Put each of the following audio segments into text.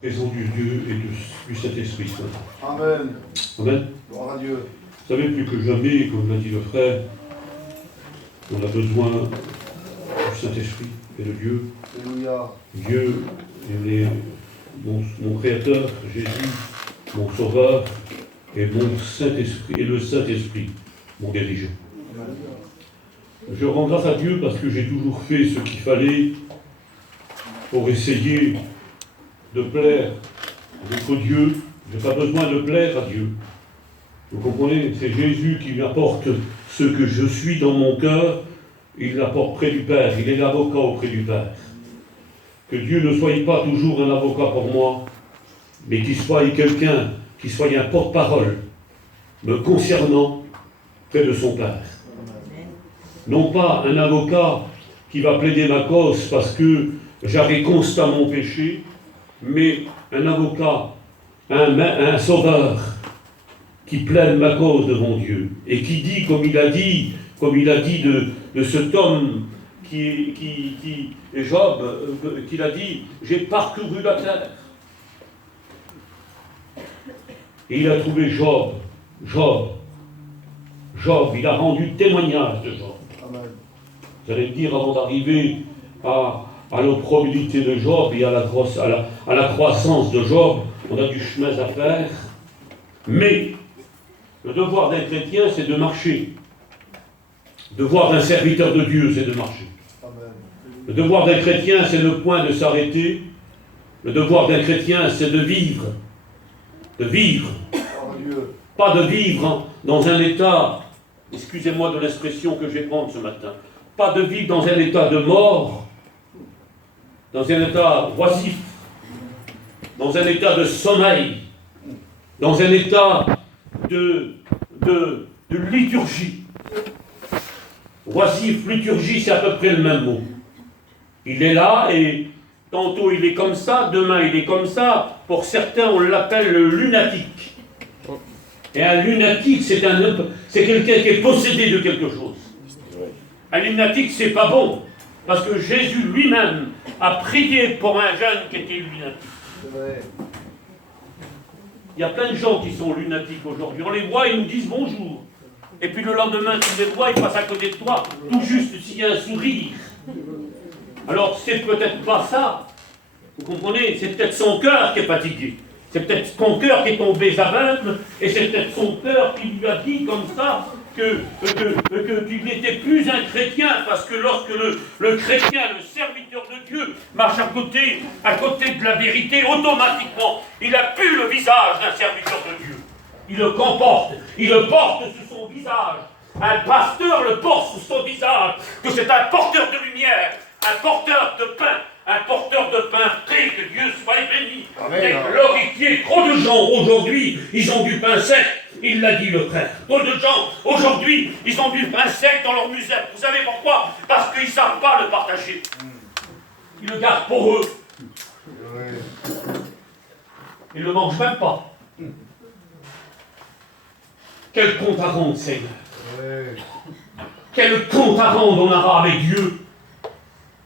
Présence du Dieu et du Saint-Esprit ce matin. Amen. Amen. Gloire à Dieu. Vous savez, plus que jamais, comme l'a dit le frère, on a besoin du Saint-Esprit et de Dieu. Alléluia. Dieu est mon Créateur, Jésus, mon Sauveur, et mon Saint-Esprit, et le Saint-Esprit, mon dirigeant. Je rends grâce à Dieu parce que j'ai toujours fait ce qu'il fallait pour essayer de plaire à notre Dieu. Je n'ai pas besoin de plaire à Dieu. Vous comprenez? C'est Jésus qui m'apporte ce que je suis dans mon cœur. Il l'apporte près du Père. Il est l'avocat auprès du Père. Que Dieu ne soit pas toujours un avocat pour moi, mais qu'il soit quelqu'un, qui soit un porte-parole me concernant près de son Père. Non pas un avocat qui va plaider ma cause parce que j'avais constamment péché, mais un avocat, un sauveur qui plaide ma cause devant Dieu et qui dit, comme il a dit de cet homme qui Job, qu'il a dit, j'ai parcouru la terre. Et il a trouvé Job, il a rendu témoignage de Job. Amen. Vous allez me dire, avant d'arriver à l'opprobriété de Job et à la croissance de Job, on a du chemin à faire. Mais le devoir d'un chrétien, c'est de marcher. Le devoir d'un serviteur de Dieu, c'est de marcher. Amen. Le devoir d'un chrétien, c'est le point de s'arrêter. Le devoir d'un chrétien, c'est de vivre. De vivre. Gloire à Dieu. Pas de vivre dans un état, excusez-moi de l'expression que je vais prendre ce matin, pas de vivre dans un état de mort, dans un état oisif, dans un état de sommeil, dans un état de liturgie. Oisif, liturgie, c'est à peu près le même mot. Il est là et tantôt il est comme ça, demain il est comme ça. Pour certains, on l'appelle le lunatique. Et un lunatique, c'est quelqu'un qui est possédé de quelque chose. Un lunatique, c'est pas bon. Parce que Jésus lui-même a prié pour un jeune qui était lunatique. C'est vrai. Il y a plein de gens qui sont lunatiques aujourd'hui. On les voit, ils nous disent bonjour. Et puis le lendemain, tu les vois, ils passent à côté de toi, tout juste s'il y a un sourire. Alors, c'est peut-être pas ça. Vous comprenez? C'est peut-être son cœur qui est fatigué. C'est peut-être son cœur qui est tombé aveugle. Et c'est peut-être son cœur qui lui a dit comme ça que tu n'étais plus un chrétien. Parce que lorsque le chrétien, le serviteur de Dieu, marche à côté de la vérité, automatiquement, il a plus le visage d'un serviteur de Dieu. Il le comporte, il le porte sur son visage. Un pasteur le porte sur son visage, que c'est un porteur de lumière, un porteur de pain, un porteur de pain frais, que Dieu soit béni. Et glorifié. Trop de gens aujourd'hui, ils ont du pain sec, il l'a dit le frère. Trop de gens aujourd'hui, ils ont du pain sec dans leur musette. Vous savez pourquoi? Parce qu'ils ne savent pas le partager. Ils le gardent pour eux. Ils ne le mangent même pas. Quel compte à rendre, Seigneur? Quel compte à rendre on aura avec Dieu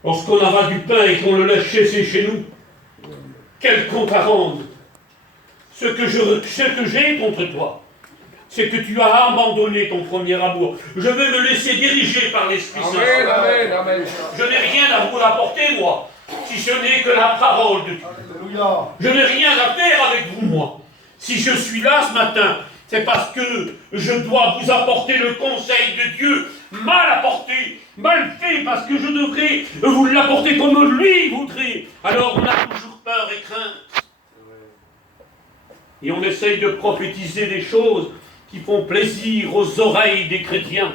lorsqu'on aura du pain et qu'on le laisse chez nous? Quel compte à rendre? Ce que j'ai contre toi, c'est que tu as abandonné ton premier amour. Je veux me laisser diriger par l'Esprit Saint. Amen. Je n'ai rien à vous apporter, moi, si ce n'est que la parole de Dieu. Alléluia. Je n'ai rien à faire avec vous, moi. Si je suis là ce matin, c'est parce que je dois vous apporter le conseil de Dieu, mal apporté, mal fait, parce que je devrais vous l'apporter comme lui voudrait. Alors on a toujours peur et crainte. Et on essaye de prophétiser des choses qui font plaisir aux oreilles des chrétiens.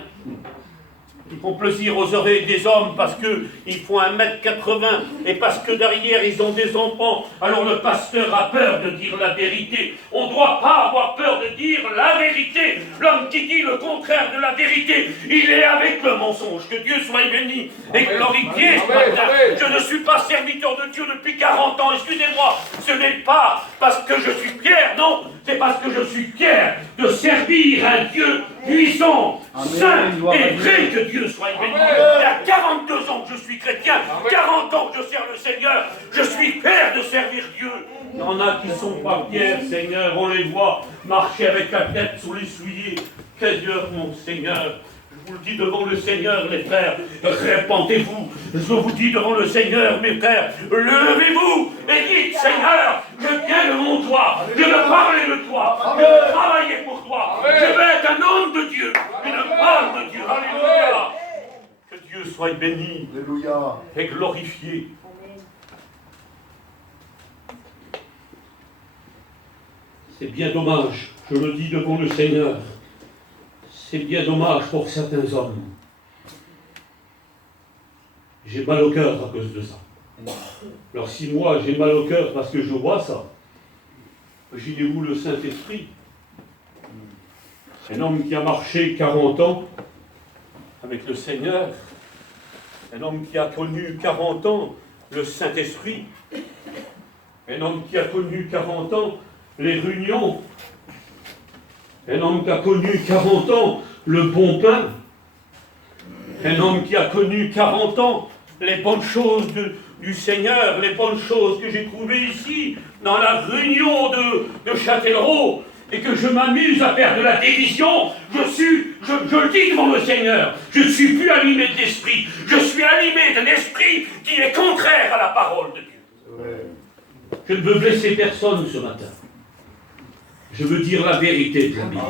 Qui font plaisir aux oreilles des hommes parce qu'ils font 1m80 et parce que derrière ils ont des enfants. Alors le pasteur a peur de dire la vérité. On ne doit pas avoir peur de dire la vérité. L'homme qui dit le contraire de la vérité, il est avec le mensonge. Que Dieu soit béni et glorifié ce matin. Je ne suis pas serviteur de Dieu depuis 40 ans. Excusez-moi, ce n'est pas parce que je suis fier, non. C'est parce que je suis fier de servir un Dieu puissant, saint et vrai. Que Dieu soit béni. Il y a 42 ans que je suis chrétien, 40 ans que je sers le Seigneur. Je suis fier de servir Dieu. en a qui sont pas fiers, Seigneur, on les voit marcher avec la tête sous les souliers. Seigneur, mon Seigneur, je vous le dis devant le Seigneur, les frères, répentez-vous. Je vous dis devant le Seigneur, mes frères, levez-vous et dites, Seigneur, je viens devant toi, je veux parler de toi, je veux travailler pour toi, je veux être un homme de Dieu, une femme de Dieu. Alléluia. Que Dieu soit béni Alléluia. et glorifié. C'est bien dommage, je le dis devant le Seigneur, c'est bien dommage pour certains hommes. J'ai mal au cœur à cause de ça. Alors si moi j'ai mal au cœur parce que je vois ça, imaginez-vous le Saint-Esprit. Un homme qui a marché 40 ans avec le Seigneur, un homme qui a connu 40 ans le Saint-Esprit, un homme qui a connu 40 ans les réunions, un homme qui a connu 40 ans le bon pain, un homme qui a connu 40 ans les bonnes choses du Seigneur, les bonnes choses que j'ai trouvées ici, dans la réunion de Châtellerault, et que je m'amuse à faire de la division, je le dis devant le Seigneur, je ne suis plus animé de l'esprit, je suis animé d'un esprit qui est contraire à la parole de Dieu. Je ne veux blesser personne ce matin. Je veux dire la vérité de la Bible.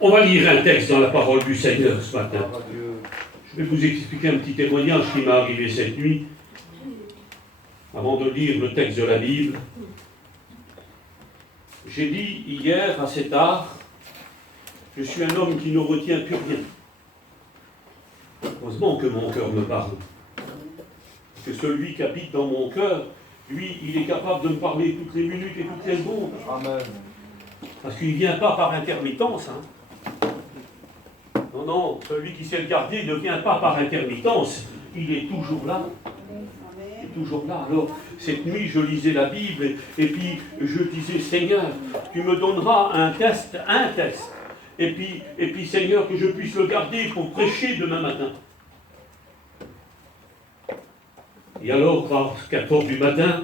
On va lire un texte dans la parole du Seigneur ce matin. Je vais vous expliquer un petit témoignage qui m'est arrivé cette nuit. Avant de lire le texte de la Bible, j'ai dit hier assez tard, je suis un homme qui ne retient plus rien. Heureusement que mon cœur me parle. Que celui qui habite dans mon cœur, lui, il est capable de me parler toutes les minutes et toutes les secondes. Amen. Parce qu'il ne vient pas par intermittence. Non, non, celui qui sait le garder ne vient pas par intermittence. Il est toujours là. Il est toujours là. Alors, cette nuit, je lisais la Bible et puis je disais, Seigneur, tu me donneras un test. Et puis, Seigneur, que je puisse le garder pour prêcher demain matin. Et alors, à 4 h du matin,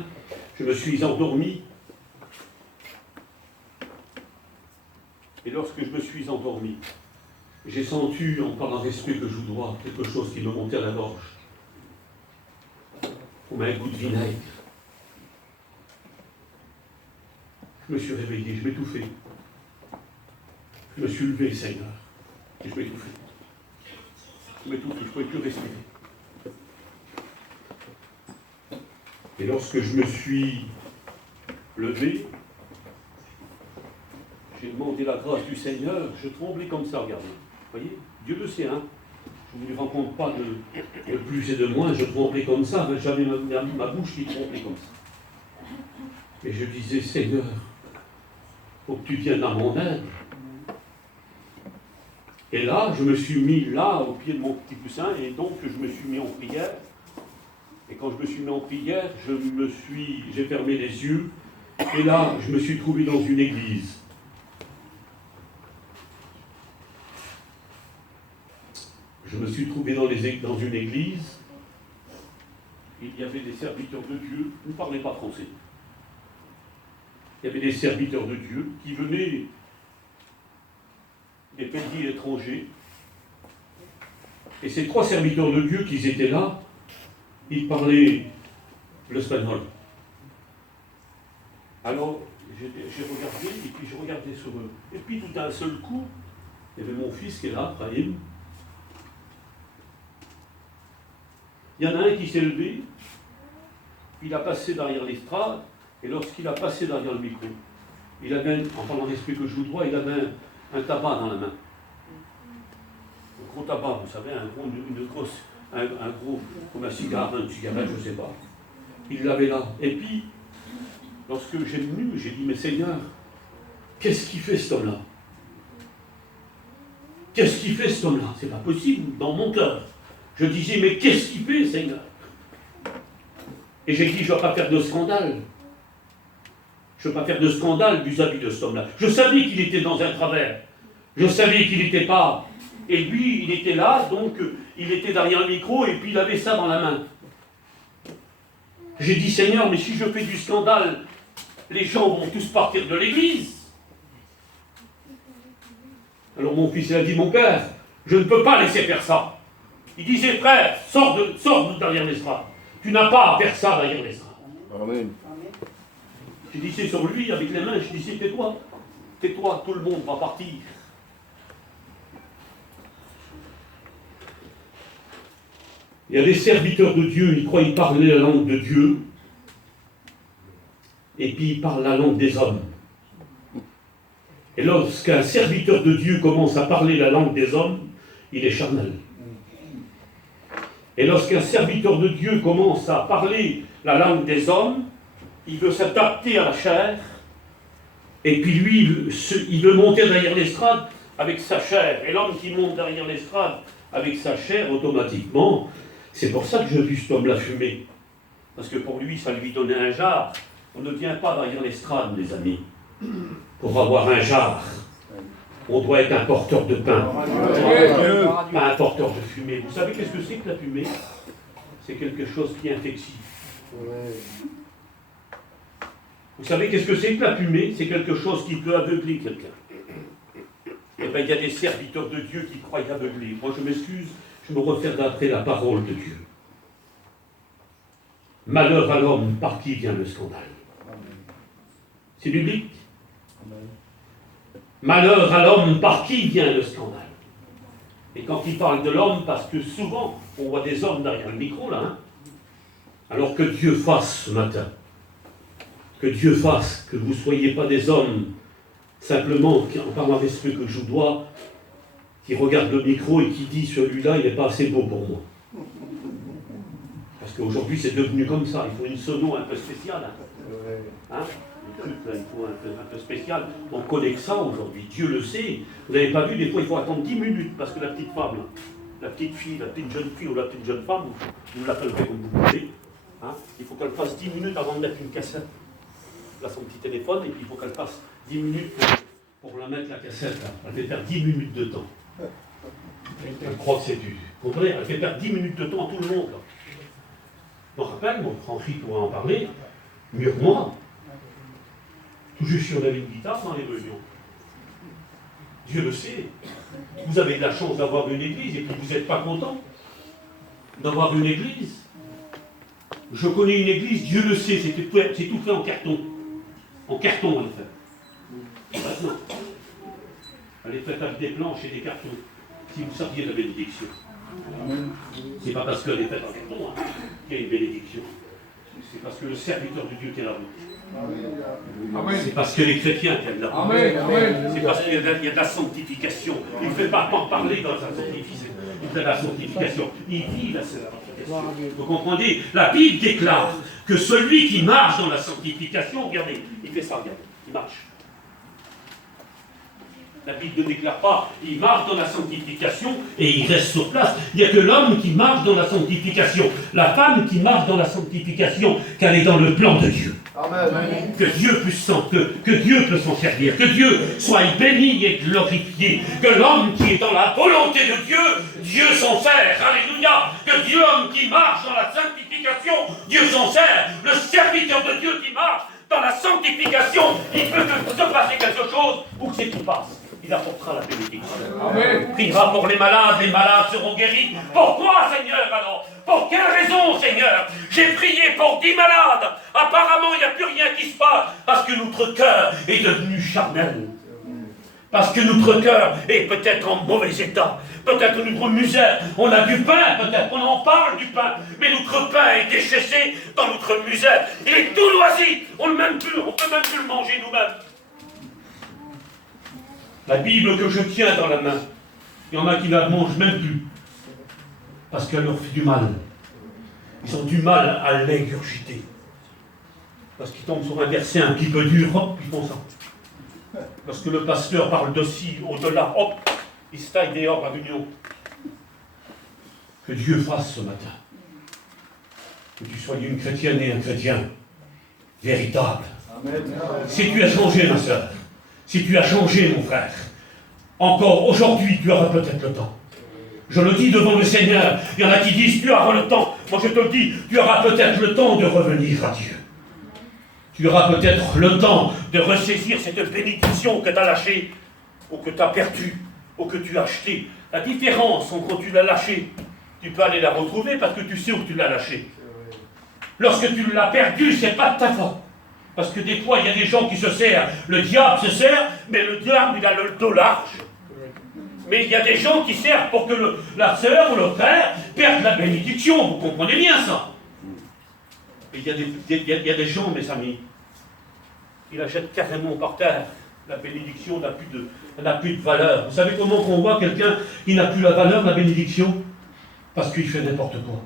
je me suis endormi. Et lorsque je me suis endormi, j'ai senti, en parlant respect que je vous dois, quelque chose qui me montait à la gorge. Comme un goût de vinaigre. Je me suis réveillé, je m'étouffais. Je me suis levé, Seigneur, et je m'étouffais. Je m'étouffais, je ne pouvais plus respirer. Et lorsque je me suis levé, j'ai demandé la grâce du Seigneur, je tremblais comme ça, regardez. Vous voyez, Dieu le sait, hein. Je ne vous rencontre pas de plus et de moins, je tremblais comme ça, j'avais ma bouche qui tremblait comme ça. Et je disais, Seigneur, faut que tu viennes à mon aide. Et là, je me suis mis là, au pied de mon petit coussin, et donc je me suis mis en prière. Et quand je me suis mis en prière, j'ai fermé les yeux, et là, je me suis trouvé dans une église. Je me suis trouvé dans une église, il y avait des serviteurs de Dieu, vous ne parlez pas français. Il y avait des serviteurs de Dieu qui venaient des pays étrangers. Et ces 3 serviteurs de Dieu qui étaient là, ils parlaient l'espagnol. Alors, j'ai regardé, et puis je regardais sur eux. Et puis tout d'un seul coup, il y avait mon fils qui est là, Brahim. Il y en a un qui s'est levé, il a passé derrière l'estrade, et lorsqu'il a passé derrière le micro, il avait, en parlant d'esprit que je vous dois, il avait un tabac dans la main. Un gros tabac, vous savez, un gros, comme un cigare, une cigarette, je ne sais pas. Il l'avait là. Et puis, lorsque j'ai venu, j'ai dit, mais Seigneur, qu'est-ce qu'il fait cet homme-là? Qu'est-ce qu'il fait cet homme-là? C'est pas possible, dans mon cœur. Je disais, mais qu'est-ce qu'il fait, Seigneur? Et j'ai dit, je ne vais pas faire de scandale. Je ne vais pas faire de scandale vis-à-vis de cet homme-là. Je savais qu'il était dans un travers. Je savais qu'il n'était pas. Et lui, il était là, donc il était derrière le micro, et puis il avait ça dans la main. J'ai dit, Seigneur, mais si je fais du scandale, les gens vont tous partir de l'église. Alors mon fils il a dit, mon père, je ne peux pas laisser faire ça. Il disait, frère, sors de derrière l'estrade. Tu n'as pas à faire ça derrière l'estrade. Amen. J'ai dit, c'est sur lui, avec les mains, je dis, tais-toi. Tais-toi, tout le monde va partir. Il y a des serviteurs de Dieu, ils croient qu'ils parlent la langue de Dieu, et puis ils parlent la langue des hommes. Et lorsqu'un serviteur de Dieu commence à parler la langue des hommes, il est charnel. Et lorsqu'un serviteur de Dieu commence à parler la langue des hommes, il veut s'adapter à la chair, et puis lui, il veut monter derrière l'estrade avec sa chair. Et l'homme qui monte derrière l'estrade avec sa chair, automatiquement, c'est pour ça que je vis cet homme-là fumer. Parce que pour lui, ça lui donnait un jar. On ne vient pas derrière l'estrade, les amis, pour avoir un jar. On doit être un porteur de pain, pas un porteur de fumée. Vous savez qu'est-ce que c'est que la fumée? C'est quelque chose qui est infectif. Vous savez qu'est-ce que c'est que la fumée? C'est quelque chose qui peut aveugler quelqu'un. Eh bien, il y a des serviteurs de Dieu qui croient aveugler. Moi, je m'excuse, je me réfère d'après la parole de Dieu. Malheur à l'homme par qui vient le scandale. C'est biblique. Malheur à l'homme par qui vient le scandale. Et quand il parle de l'homme, parce que souvent, on voit des hommes derrière le micro, là, hein. Alors que Dieu fasse ce matin, que Dieu fasse, que vous ne soyez pas des hommes, simplement, en parlant respect que je vous dois, qui regardent le micro et qui dit, celui-là, il n'est pas assez beau pour moi. Parce qu'aujourd'hui, c'est devenu comme ça, il faut une sono un peu spéciale. Hein. Là, il faut un peu spécial. On connaît que ça aujourd'hui, Dieu le sait. Vous n'avez pas vu, des fois il faut attendre 10 minutes parce que la petite femme, là, la petite fille, la petite jeune fille ou la petite jeune femme, vous l'appellerez comme vous voulez, hein, il faut qu'elle fasse 10 minutes avant de mettre une cassette. Là, son petit téléphone, et puis il faut qu'elle fasse 10 minutes pour la mettre la cassette. Là. Elle fait perdre 10 minutes de temps. Elle croit que c'est du. Vous comprenez? Elle fait perdre 10 minutes de temps à tout le monde. Là. Je me rappelle, mon Franchi pourra en parler, mieux que moi. Tout juste si on avait une guitare dans les réunions. Dieu le sait. Vous avez de la chance d'avoir une église et puis vous n'êtes pas content d'avoir une église. Je connais une église, Dieu le sait, c'est tout fait en carton. En carton, elle est faite. Maintenant, elle est faite avec des planches et des cartons. Si vous saviez la bénédiction. C'est pas parce qu'elle est faite en carton hein, qu'il y a une bénédiction. C'est parce que le serviteur de Dieu tient la route. C'est parce que les chrétiens tiennent la route. C'est parce qu'il y a de la sanctification. Il ne fait pas en parler dans sa sanctification. Il fait de la sanctification. Il vit la sanctification. Vous comprenez? La Bible déclare que celui qui marche dans la sanctification, regardez, il fait ça, regardez, il marche. La Bible ne déclare pas, il marche dans la sanctification et il reste sur place. Il n'y a que l'homme qui marche dans la sanctification, la femme qui marche dans la sanctification, qu'elle est dans le plan de Dieu. Amen. Que Dieu puisse que Dieu peut s'en servir, que Dieu soit béni et glorifié, que l'homme qui est dans la volonté de Dieu, Dieu s'en sert. Alléluia. Que Dieu, homme qui marche dans la sanctification, Dieu s'en sert. Le serviteur de Dieu qui marche dans la sanctification, il peut se passer quelque chose ou que c'est qui passe. Il apportera la bénédiction. Amen. Priera pour les malades seront guéris. Pourquoi, Seigneur, alors? Pour quelle raison, Seigneur? J'ai prié pour 10 malades. Apparemment, il n'y a plus rien qui se passe. Parce que notre cœur est devenu charnel. Parce que notre cœur est peut-être en mauvais état. Peut-être notre misère. On a du pain, peut-être. On en parle du pain. Mais notre pain est déchaissé dans notre misère. Il est tout loisi. On ne peut même plus le manger nous-mêmes. La Bible que je tiens dans la main, il y en a qui ne la mangent même plus. Parce qu'elle leur fait du mal. Ils ont du mal à l'ingurgiter. Parce qu'ils tombent sur un verset un petit peu dur, hop, ils font ça. Parce que le pasteur parle d'aussi, au-delà, hop, ils se taillent dehors la réunion. Que Dieu fasse ce matin. Que tu sois une chrétienne et un chrétien véritable. Amen. Si tu as changé, ma soeur, si tu as changé, mon frère, encore aujourd'hui, tu auras peut-être le temps. Je le dis devant le Seigneur. Il y en a qui disent, tu auras le temps. moi je te le dis, tu auras peut-être le temps de revenir à Dieu. Tu auras peut-être le temps de ressaisir cette bénédiction que tu as lâchée, ou que tu as perdue, ou que tu as achetée. La différence entre quand tu l'as lâchée, tu peux aller la retrouver parce que tu sais où tu l'as lâchée. Lorsque tu l'as perdue, c'est pas de ta faute. Parce que des fois, il y a des gens qui se servent. Le diable se sert, mais le diable, il a le dos large. Mais il y a des gens qui servent pour que la sœur ou le frère perde la bénédiction. Vous comprenez bien ça. Et il y a des gens, mes amis, qui la jettent carrément par terre. La bénédiction n'a plus de valeur. Vous savez comment on voit quelqu'un qui n'a plus la valeur de la bénédiction? Parce qu'il fait n'importe quoi.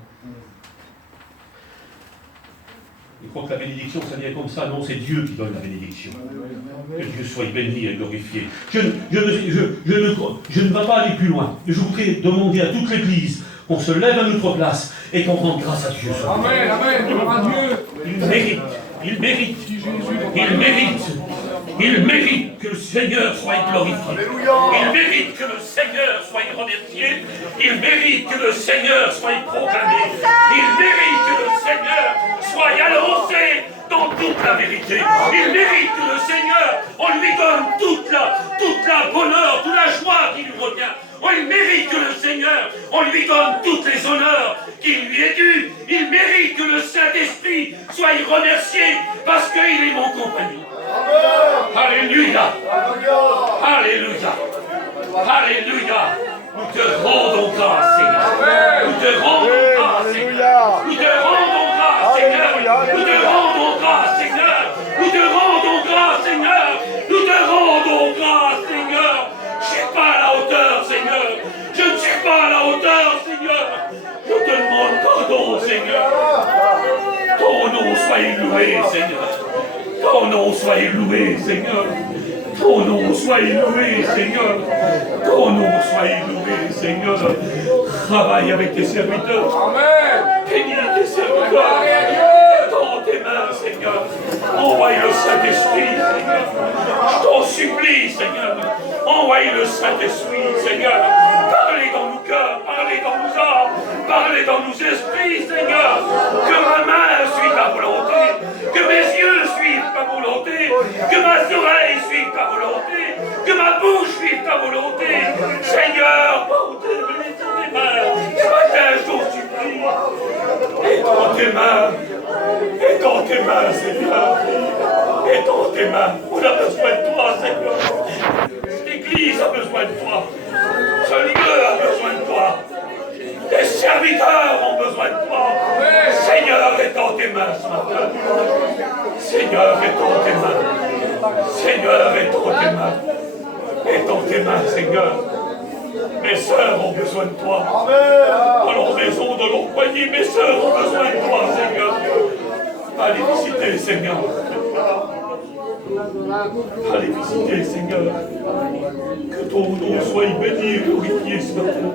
Il croit que la bénédiction, ça vient comme ça. Non, c'est Dieu qui donne la bénédiction. Que Dieu soit béni et glorifié. Je ne vais pas aller plus loin. Je voudrais demander à toute l'Église qu'on se lève à notre place et qu'on rende grâce à Dieu. Amen, amen, gloire à Dieu. Il mérite, il mérite, il mérite, il mérite que le Seigneur soit glorifié. Il mérite que le Seigneur soit remercié. Il mérite que le Seigneur soit proclamé. Il mérite que le Seigneur soit annoncé dans toute la vérité. Il mérite que le Seigneur, on lui donne toute la bonheur, toute la joie qui lui revient. Il mérite que le Seigneur, on lui donne toutes les honneurs qui lui est dû. Il mérite que le Saint-Esprit soit remercié parce qu'il est mon compagnon. Alléluia. Alléluia. Alléluia. Nous te rendons grâce, Seigneur. Nous te rendons grâce, Seigneur. Nous te rendons grâce, Seigneur. Nous te rendons grâce, Seigneur. Nous te rendons grâce, Seigneur. Nous te rendons grâce, Seigneur. Je ne suis pas à la hauteur, Seigneur. Je ne suis pas à la hauteur, Seigneur. Je te demande pardon, Seigneur. Ton nom soit loué, Seigneur. Ton nom soit loué, Seigneur. Ton nom soit loué, Seigneur. Ton nom soit loué, Seigneur. Travaille avec tes serviteurs. Amen. Bénis tes serviteurs. Dans tes mains, Seigneur. Envoie le Saint-Esprit, Seigneur. Je t'en supplie, Seigneur. Envoie le Saint-Esprit, Seigneur. Parlez dans nos cœurs, parlez dans nos âmes, parlez dans nos esprits, Seigneur. Que ma main suive ta volonté, que mes yeux suivent ta volonté, que mes oreilles suivent ta volonté, que ma bouche suive ta volonté. Seigneur, portez tes mains. Ce matin, je t'en supplie. Et dans tes mains. Et dans tes mains, Seigneur. Et dans tes mains. On a besoin de toi, Seigneur. L'Église a besoin de toi. Ce lieu a besoin de toi. Les serviteurs ont besoin de toi. Seigneur, est dans tes mains ce matin. Seigneur, est dans tes mains. Seigneur, est dans tes mains. Est dans tes mains, Seigneur. Mes sœurs ont besoin de toi. Dans leur maison, dans leur foyer, mes sœurs ont besoin de toi, Seigneur. Allez visiter, Seigneur. Allez visiter, Seigneur. Que ton nom soit béni et glorifié ce matin.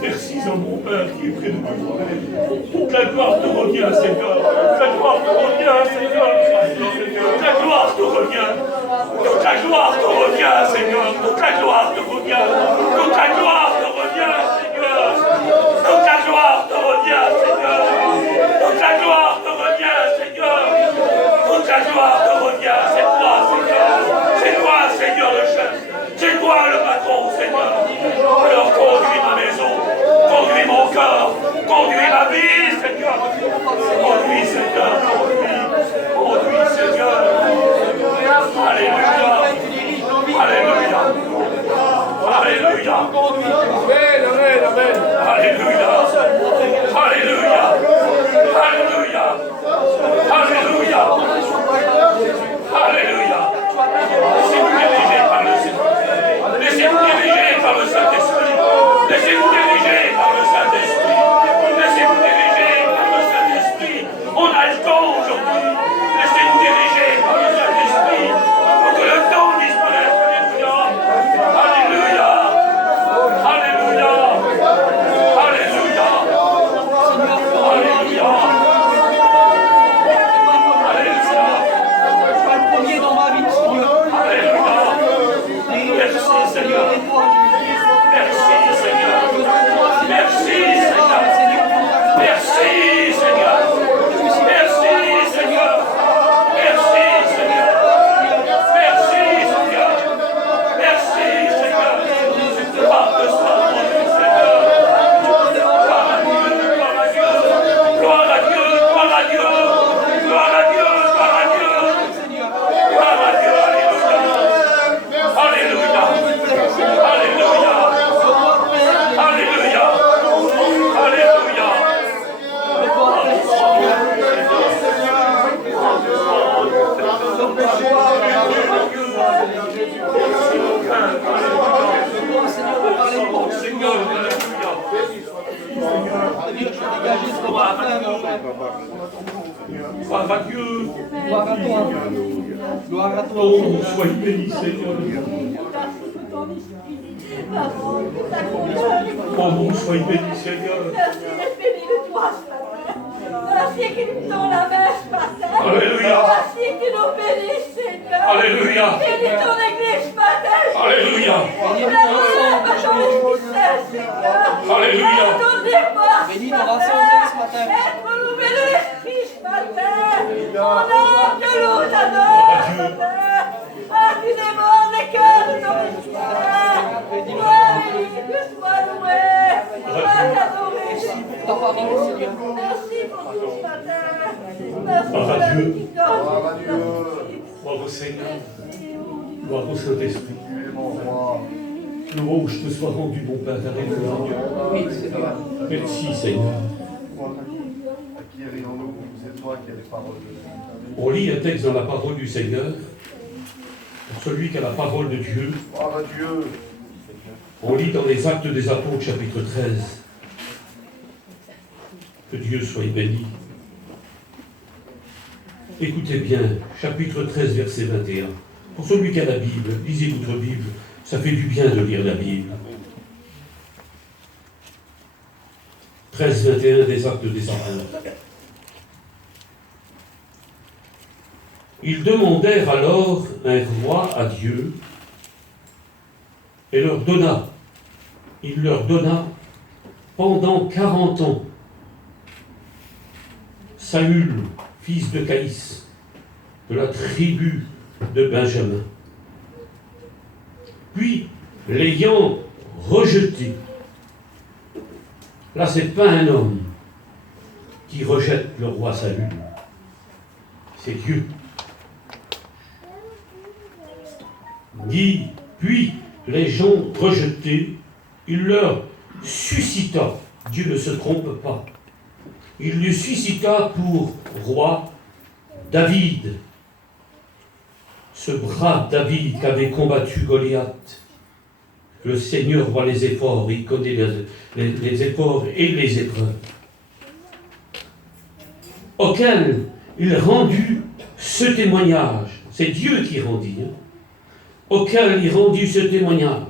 Merci à mon Père qui est près de nous. Toute la gloire te revient, Seigneur. Toute la gloire te revient, Seigneur. Toute la gloire te revient. Toute la gloire te revient, Seigneur. Toute la gloire te revient. Toute la gloire te revient, Seigneur. Toute la gloire te revient, Seigneur. Toute la gloire te revient, Seigneur. Toute la gloire te revient. C'est toi, Seigneur. C'est toi, Seigneur, le chef. C'est toi, le patron, Seigneur. Alors conduis ma maison. Conduis mon cœur. Conduis ma vie, Seigneur. Conduis, Seigneur. Conduis, Seigneur. Alléluia. Alléluia. Alléluia. Amen, amen, amen. Alléluia. Alléluia. Alléluia. Alléluia. Alléluia. Laissez-vous diriger par le Saint-Esprit. Laissez-vous diriger par le Saint-Esprit. Laissez-vous diriger par le Saint-Esprit. Laissez-vous diriger par le Saint-Esprit. On a le temps aujourd'hui. Laissez-vous diriger par le Saint-Esprit. Pour que le temps disparaisse. Alléluia. Alléluia. Alléluia. Alléluia. Alléluia. Dieu. Gloire à toi. Gloire à toi. Oh, sois béni, Seigneur. Oh, sois béni, Seigneur. Merci d'être béni de toi ce matin. Merci qu'il nous tend la main ce matin. Alléluia. Merci qu'il nous bénisse, Seigneur. Alléluia. Bénis ton église ce matin. Alléluia. Bénis la relève à ton esprit saint, Seigneur. Alléluia. Aide ton départ ce Bénis ton matin. assemblée ce matin. Aide renouvelé de l'esprit ce matin. Ton âme de l'eau t'adore ce matin. Ah, tu débordes les cœurs de ton esprit saint. Sois béni, que sois loué. Sois adoré, Jésus. Ta parole, Seigneur. Merci pour tout ce matin. Merci pour Gloire à la Dieu. vie qui donne. Gloire au Seigneur. Merci. Gloire au Saint-Esprit. Louange te soit rendu, mon Père. Alléluia. Oui, Seigneur. Merci, Seigneur. Qui est en nous, c'est toi qui as les paroles de Dieu. On lit un texte dans la parole du Seigneur. Pour celui qui a la parole de Dieu, Gloire à Dieu. on lit dans les Actes des Apôtres, chapitre 13. Que Dieu soit béni. Écoutez bien, chapitre 13, verset 21. Pour celui qui a la Bible, lisez votre Bible. Ça fait du bien de lire la Bible. 13, 21 des Actes des Apôtres. Ils demandèrent alors un roi à Dieu et il leur donna pendant 40 ans Saül, fils de Caïs, de la tribu de Benjamin. Puis, l'ayant rejeté, là c'est pas un homme qui rejette le roi Saül, c'est Dieu. Dit, puis les gens rejetés, il leur suscita, Dieu ne se trompe pas, il lui suscita pour roi David, ce brave David qui avait combattu Goliath. Le Seigneur voit les efforts, il connaît les efforts et les épreuves. Auquel il rendit ce témoignage, c'est Dieu qui rendit, auquel il rendit ce témoignage.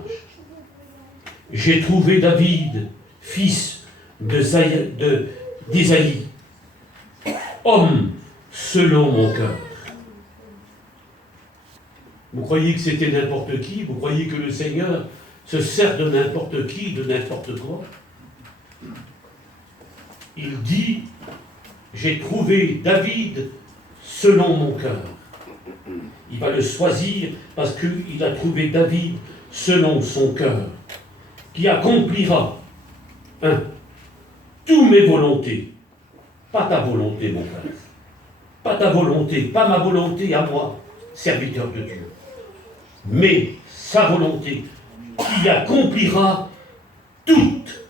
J'ai trouvé David, fils d'Isaïe, homme selon mon cœur. Vous croyez que c'était n'importe qui? Vous croyez que le Seigneur se sert de n'importe qui, de n'importe quoi? Il dit, j'ai trouvé David selon mon cœur. Il va le choisir parce qu'il a trouvé David selon son cœur, qui accomplira toutes mes volontés. Pas ta volonté, mon Père. Pas ta volonté, pas ma volonté à moi, serviteur de Dieu. Mais sa volonté, qui accomplira toute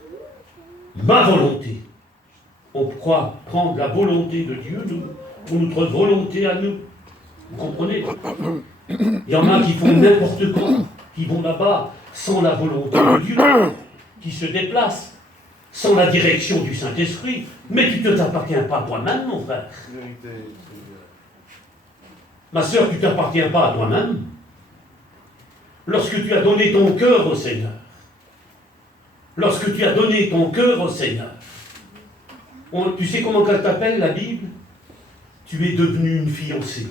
ma volonté. On croit prendre la volonté de Dieu pour notre volonté à nous. Vous comprenez? Il y en a qui font n'importe quoi, qui vont là-bas sans la volonté de Dieu, qui se déplacent sans la direction du Saint-Esprit. Mais tu ne t'appartiens pas à toi-même, mon frère. Ma sœur, tu ne t'appartiens pas à toi-même. Lorsque tu as donné ton cœur au Seigneur, lorsque tu as donné ton cœur au Seigneur, tu sais comment elle t'appelle, la Bible? Tu es devenu une fiancée.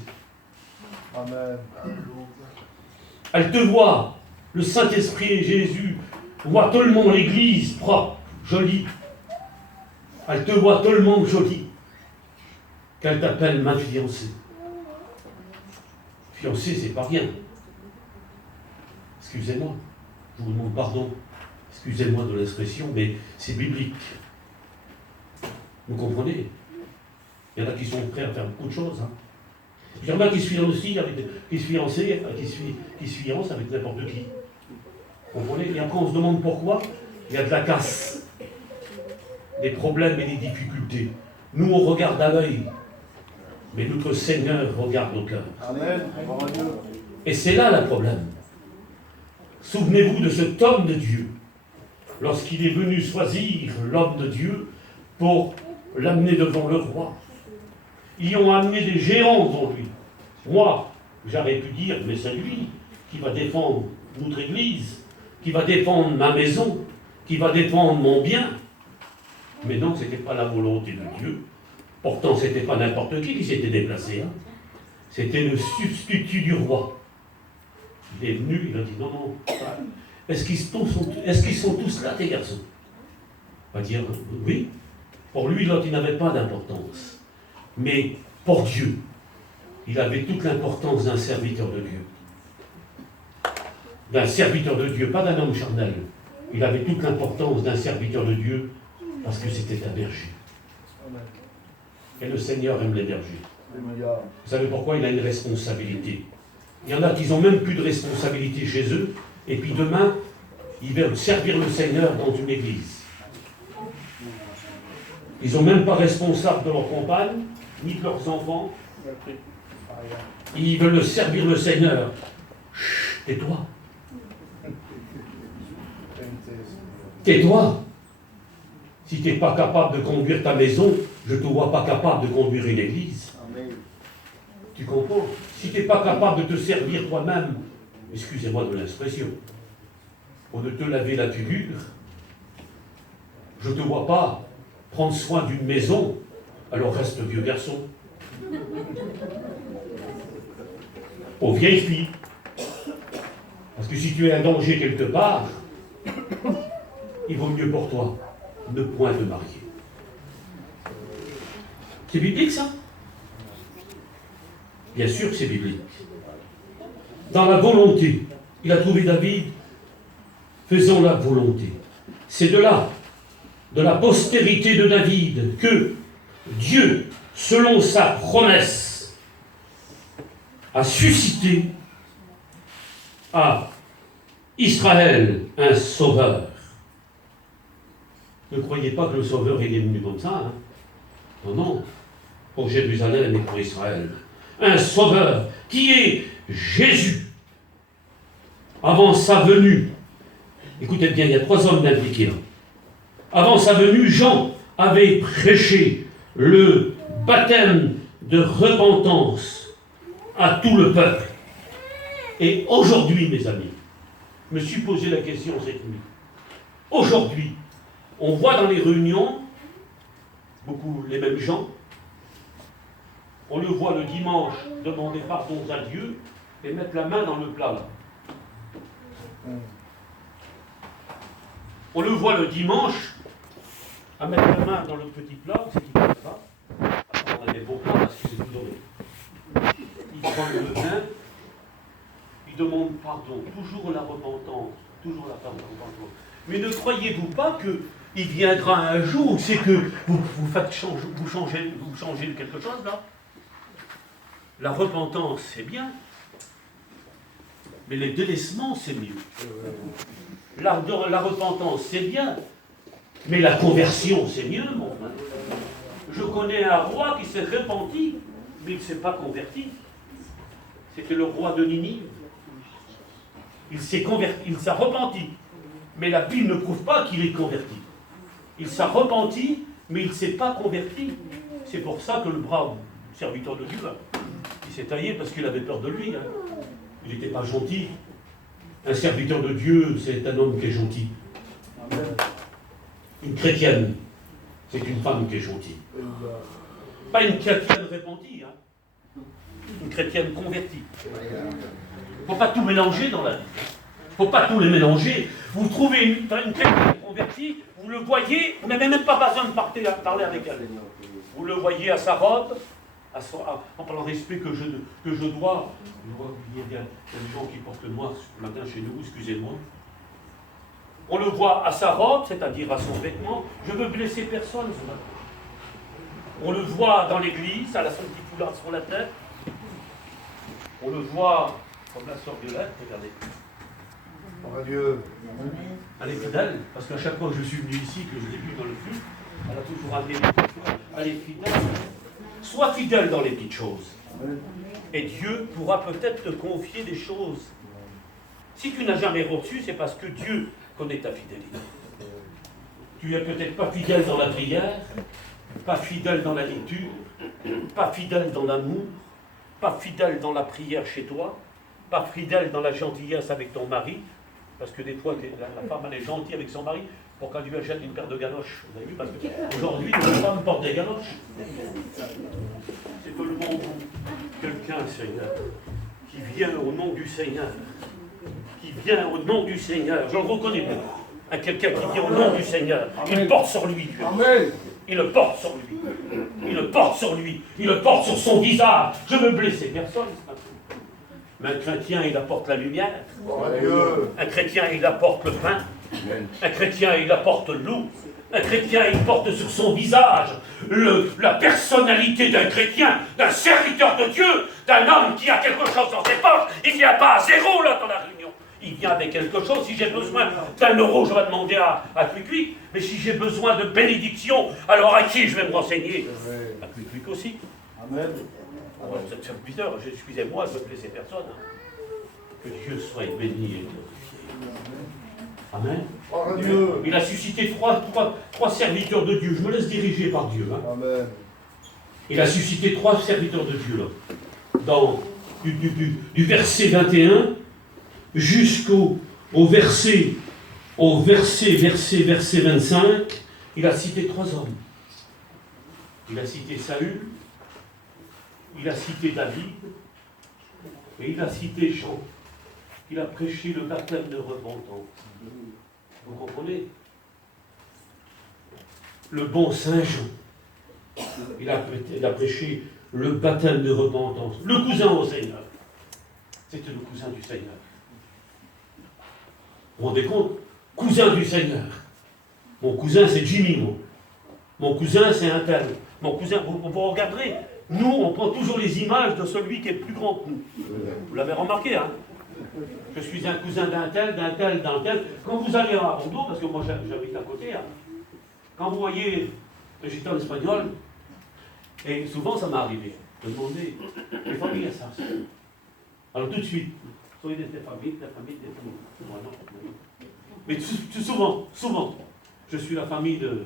Amen. Elle te voit, le Saint-Esprit et Jésus voient tellement l'Église propre, jolie. Elle te voit tellement jolie qu'elle t'appelle ma fiancée. Fiancée, c'est pas rien. Excusez-moi, je vous demande pardon. Excusez-moi de l'expression, mais c'est biblique. Vous comprenez? Il y en a qui sont prêts à faire beaucoup de choses. Hein. Il y en a qui se fiancent aussi, qui se fiancent avec n'importe qui. Vous comprenez? Et après on se demande pourquoi. Il y a de la casse, des problèmes et des difficultés. Nous on regarde à l'œil, mais notre Seigneur regarde au cœur. Amen. Gloire à Dieu. Et c'est là le problème. Souvenez-vous de cet homme de Dieu, lorsqu'il est venu choisir l'homme de Dieu pour l'amener devant le roi. Ils ont amené des géants devant lui. Moi, j'aurais pu dire, mais c'est lui qui va défendre notre Église, qui va défendre ma maison, qui va défendre mon bien. Mais non, ce n'était pas la volonté de Dieu. Pourtant, ce n'était pas n'importe qui s'était déplacé. Hein. C'était le substitut du roi. Il est venu, il a dit non, non. Est-ce qu'ils sont tous là, tes garçons? On va dire oui. Pour lui, l'autre, il n'avait pas d'importance. Mais pour Dieu, il avait toute l'importance d'un serviteur de Dieu. D'un serviteur de Dieu, pas d'un homme charnel. Il avait toute l'importance d'un serviteur de Dieu parce que c'était un berger. Et le Seigneur aime les bergers. Vous savez pourquoi? Il a une responsabilité. Il y en a qui n'ont même plus de responsabilité chez eux, et puis demain, ils veulent servir le Seigneur dans une église. Ils sont même pas responsables de leur compagne, ni de leurs enfants. Ils veulent servir le Seigneur. Chut, tais-toi. Tais-toi. Si tu n'es pas capable de conduire ta maison, je ne te vois pas capable de conduire une église. Tu comprends? Si tu n'es pas capable de te servir toi-même, excusez-moi de l'expression, pour ne te laver la figure, je ne te vois pas prendre soin d'une maison, alors reste vieux garçon. Aux vieilles filles. Parce que si tu es un danger quelque part, il vaut mieux pour toi ne point te marier. C'est biblique ça? Bien sûr que c'est biblique. Dans la volonté, il a trouvé David faisant la volonté. C'est de là, de la postérité de David, que Dieu, selon sa promesse, a suscité à Israël un sauveur. Ne croyez pas que le sauveur est venu comme ça. Hein. Non, non. Pour Jérusalem et pour Israël. Un sauveur qui est Jésus. Avant sa venue, écoutez bien, il y a 3 hommes impliqués là. Avant sa venue, Jean avait prêché le baptême de repentance à tout le peuple. Et aujourd'hui, mes amis, je me suis posé la question cette nuit. Aujourd'hui, on voit dans les réunions beaucoup les mêmes gens. On le voit le dimanche demander pardon à Dieu et mettre la main dans le plat là. On le voit le dimanche à mettre la main dans le petit plat, c'est qu'il ne peut pas. On a des beaux plats parce que c'est tout doré. Il prend le vin, il demande pardon, toujours la repentance, toujours la pardon. Mais ne croyez-vous pas qu'il viendra un jour, c'est que vous changez quelque chose là? La repentance, c'est bien, mais les délaissements, c'est mieux. La repentance, c'est bien, mais la conversion, c'est mieux, mon frère. Je connais un roi qui s'est repenti, mais il ne s'est pas converti. C'était le roi de Ninive. Il s'est repenti, mais la Bible ne prouve pas qu'il est converti. Il s'est repenti, mais il ne s'est pas converti. C'est pour ça que le brave serviteur de Dieu, il s'est taillé parce qu'il avait peur de lui. Hein. Il n'était pas gentil. Un serviteur de Dieu, c'est un homme qui est gentil. Une chrétienne, c'est une femme qui est gentille. Pas une chrétienne repentie, hein. Une chrétienne convertie. Il ne faut pas tout mélanger dans la vie. Il ne faut pas tout les mélanger. Vous trouvez une chrétienne convertie, vous le voyez, vous n'avez même pas besoin de parler avec elle. Vous le voyez à sa robe, en parlant respect que je dois. Il y a des gens qui portent le noir ce matin chez nous, excusez-moi. On le voit à sa robe, c'est-à-dire à son vêtement. Je veux blesser personne ce matin. On le voit dans l'église, elle a son petit foulard sur la tête. On le voit comme la sœur Violette, regardez. Dieu. Elle est fidèle, parce qu'à chaque fois que je suis venu ici, que je l'ai vu dans le flux, elle a toujours amené les petites choses. Elle est fidèle. Sois fidèle dans les petites choses. Et Dieu pourra peut-être te confier des choses. Si tu n'as jamais reçu, c'est parce que Dieu connaît ta fidélité. Tu n'es peut-être pas fidèle dans la prière, pas fidèle dans la lecture, pas fidèle dans l'amour, pas fidèle dans la prière chez toi, pas fidèle dans la gentillesse avec ton mari, parce que des fois, la femme, elle est gentille avec son mari pour qu'elle lui achète une paire de galoches. Vous avez vu? Parce qu'aujourd'hui, les femmes portent des galoches. C'est tout le monde. Quelqu'un, Seigneur, qui vient au nom du Seigneur, qui vient au nom du Seigneur. Je le reconnais bien. À quelqu'un qui vient au nom du Seigneur. Il porte sur lui, Dieu. Amen. Il le porte sur lui. Il le porte sur lui. Il le porte sur son visage. Je veux blesser personne. Mais un chrétien, il apporte la lumière. Un chrétien, il apporte le pain. Un chrétien, il apporte l'eau. Un chrétien, il porte sur son visage la personnalité d'un chrétien, d'un serviteur de Dieu, d'un homme qui a quelque chose dans ses poches. Il ne vient pas à zéro là dans la réunion. Il vient avec quelque chose. Si j'ai besoin d'un euro, je vais demander à Cuic. Mais si j'ai besoin de bénédiction, alors à qui je vais me renseigner? À Cuic aussi. Amen. Vous êtes serviteur, excusez-moi, je ne veux blesser personne. Que Dieu soit béni et glorifié. Amen. Il a suscité trois serviteurs de Dieu. Je me laisse diriger par Dieu. Hein. Amen. Il a suscité 3 serviteurs de Dieu là. Du verset 21 jusqu'au verset 25, il a cité 3 hommes. Il a cité Saül, il a cité David, et il a cité Jean. Il a prêché le baptême de repentance. Vous comprenez? Le bon Saint Jean. Il a prêché le baptême de repentance. Le cousin au Seigneur. C'était le cousin du Seigneur. Vous vous rendez compte? Cousin du Seigneur. Mon cousin, c'est Jimmy, moi. Mon cousin, c'est un tel. Mon cousin, vous regarderez, nous, on prend toujours les images de celui qui est plus grand que nous. Vous l'avez remarqué, hein? Je suis un cousin d'un tel, d'un tel, d'un tel. Quand vous allez à Bordeaux, parce que moi j'habite à côté, hein, quand vous voyez le gitan espagnol, et souvent ça m'est arrivé de demander, les familles à ça. Alors tout de suite, soyez des familles, Moi, non. Mais souvent, je suis la famille de